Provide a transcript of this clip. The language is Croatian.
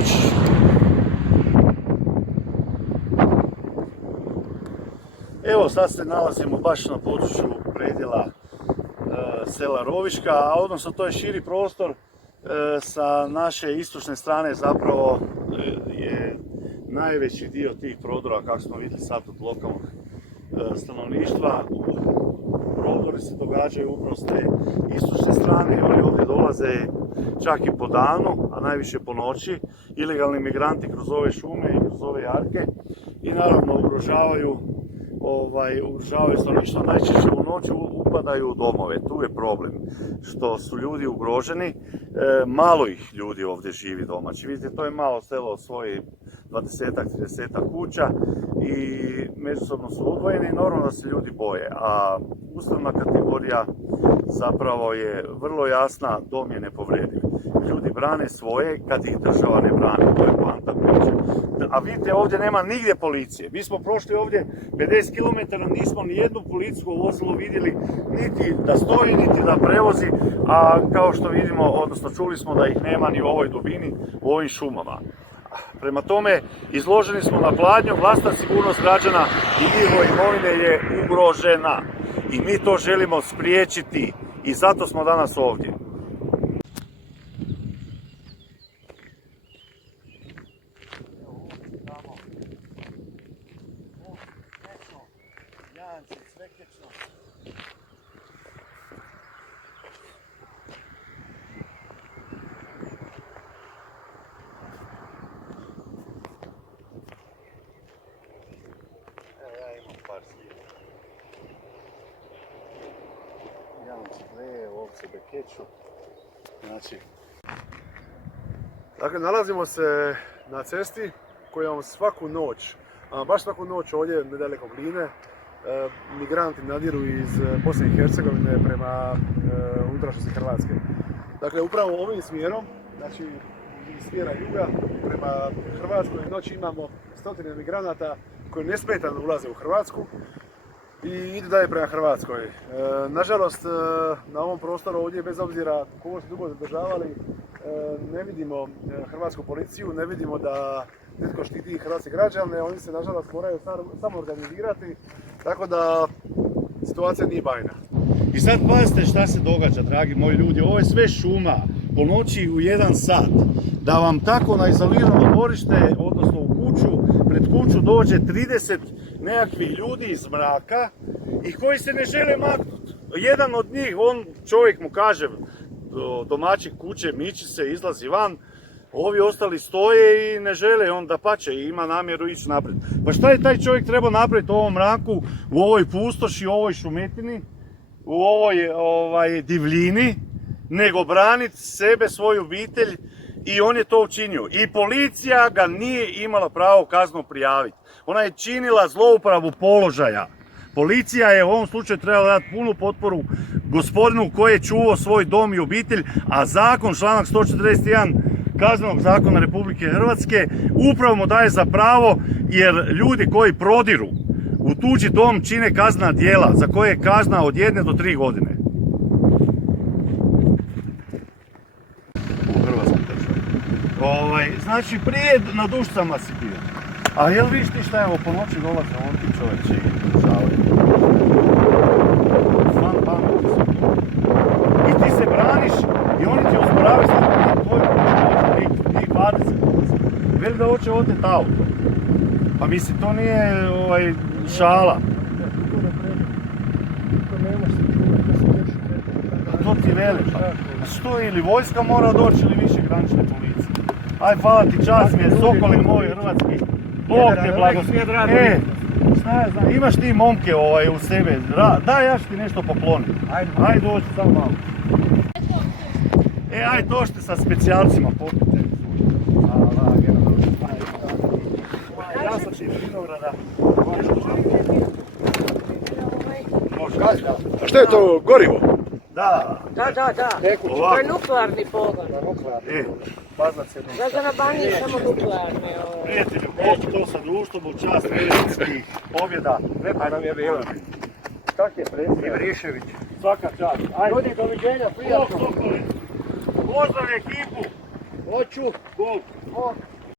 Hoćeš? Evo sad se nalazimo baš na području predjela sela Roviška, a odnosno to je širi prostor sa naše istočne strane zapravo je najveći dio tih prodora, kako smo vidjeli sad od lokalnog stanovništva. Prodori se događaju upravo s te istočne strane, oni ovdje dolaze čak i po danu, a najviše po noći. Ilegalni migranti kroz ove šume i kroz ove jarke i naravno ugrožavaju stanovništvo, najčešće u noći upadaju u domove. Tu je problem što su ljudi ugroženi, malo ih ljudi ovdje živi domaći. Vidite, to je malo selo od svojih 20-30 kuća i međusobno su odvojeni i normalno da se ljudi boje. A ustavna kategorija zapravo je vrlo jasna, dom je nepovrediv. Ljudi brane svoje kad ih država ne brani, to je poanta priče. A vidite, ovdje nema nigdje policije. Mi smo prošli ovdje 50 km, nismo ni jednu policijsko vozilo vidjeli, niti da stoji, niti da prevozi, a kao što vidimo, odnosno čuli smo da ih nema ni u ovoj dubini, u ovim šumama. Prema tome, izloženi smo na pladnju, vlastna sigurnost građana i njihove imovine je ugrožena. I mi to želimo spriječiti i zato smo danas ovdje. Ovce bekeću. Dakle, nalazimo se na cesti kojom svaku noć, baš svaku noć ovdje nedaleko Gline, migranti nadiru iz Bosne i Hercegovine prema unutrašnjosti Hrvatske. Dakle, upravo ovim smjerom, znači iz smjera juga prema Hrvatskoj, noći imamo stotine migranata koji nesmetano ulaze u Hrvatsku i idu dalje prema Hrvatskoj. Nažalost, na ovom prostoru ovdje, bez obzira koliko se dugo zadržavali, ne vidimo hrvatsku policiju, ne vidimo da netko štiti hrvatske građane, oni se nažalost moraju samo organizirati, tako da situacija nije bajna. I sad pazite šta se događa, dragi moji ljudi, ovo je sve šuma, po noći u 1 sat, da vam tako na izolirano dvorište, odnosno u kuću, pred kuću dođe 30 nekakvih ljudi iz mraka i koji se ne žele maknuti. Jedan od njih, čovjek mu kaže, domaćin kuće, miči se, izlazi van, ovi ostali stoje i ne žele, on dapače i ima namjeru ići naprijed. Pa šta je taj čovjek trebao napraviti u ovom mraku, u ovoj pustoši, u ovoj šumetini, u ovoj divljini, nego braniti sebe, svoju obitelj, i on je to učinio. I policija ga nije imala pravo kazneno prijaviti. Ona je činila zlouporabu položaja. Policija je u ovom slučaju trebala dati punu potporu gospodinu koji je čuvao svoj dom i obitelj, a zakon, članak 141 Kaznenog zakona Republike Hrvatske, upravo mu daje za pravo, jer ljudi koji prodiru u tuđi dom čine kaznena djela za koje je kazna od 1 do 3 godine. U Hrvatskoj državi. Znači, prije na Dušcama si bio. A jel vidiš ti šta je ovo po noći dolaze on ti čovječe i državaju? Zvan pameti su. I ti se braniš i oni ti osporavaju sad tvoju kuću, njih 20. Veli da hoće oteti auto. Pa misli, to nije šala. A to ti veli. Što ili vojska mora doći ili više granične policije. Aj, hvala ti, čast mi je, sokoli moj hrvatski. Bog te blagoslovi. Šta ja znam, imaš ti momke u sebe, daj ja ću ti nešto pokloniti. Ajde dođi, samo malo. Aj dođite sa specijalcima, popite. Ja sam ti iz Vinograda. A što je to, gorivo? Da. To je nuklearni pogon. Paznac jednom. Da na Baniji samo nuklearni. Prijatelju, Bog, to sa društvom u čast velikih pobjeda. Lepa nam je bila. Kak je predsjednik? Ivrišević. Svaka čast. Ajde. Ljudi, doviđenja, prijatno. Pozdrav ekipu. Hoću. Bog. Bog.